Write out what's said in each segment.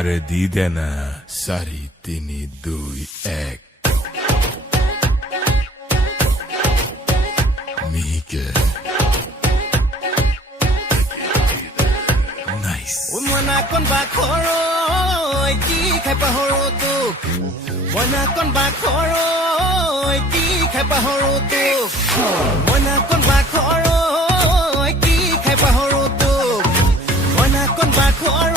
আরে দি দে না 4 3 2 1 মিহিকে নাইস মনা কোন বাখৰ কি খাই পাহৰো তোক মনা কোন বাখৰ কি খাই পাহৰো তোক মনা কোন বাখৰ কি খাই পাহৰো তোক মনা কোন বাখৰ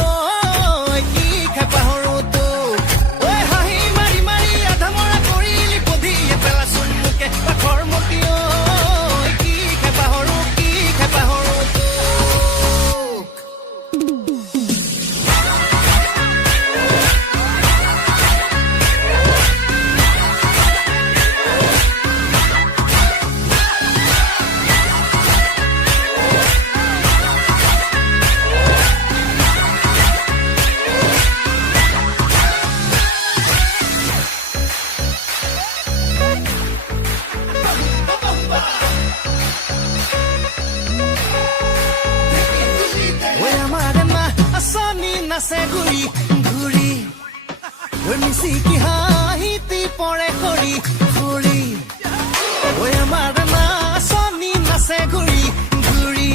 কি খাই পাহৰো তোক ঐ হাঁহি মাৰি মাৰি আধা মৰা কৰিলি বধিয়ে পেলাচোন মোকে বাখৰ মতি কি খাই পাহৰো তোক নাচে ঘূৰি ঘূৰি ঐ মিচিকি হাঁহিতি পৰে খৰি খৰি ঐ আমাৰ নাচনি নাচে ঘূৰি ঘূৰি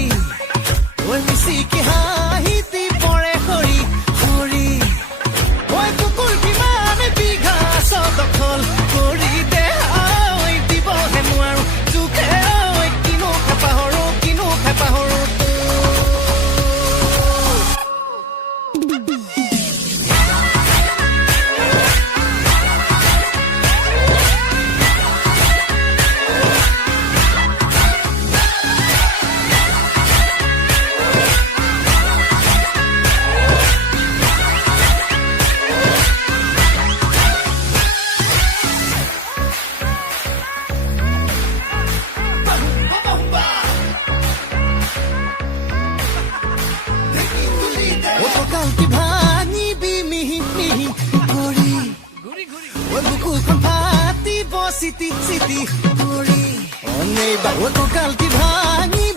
ঐ মিচিকি হাঁহিতি পৰে খৰি খৰি ঐ কুকুৰ কিমান বিঘা দখল কৰি দে দিবহে নোৱাৰো জোখে কিনো খাই পাহৰো কালকি ভাঙিবি মিহি মিহি ঘূৰি ঐ বুকুখন ফাটিব চিটি চিটি ঘূৰি অনেই বাবু কালকি ভাঙি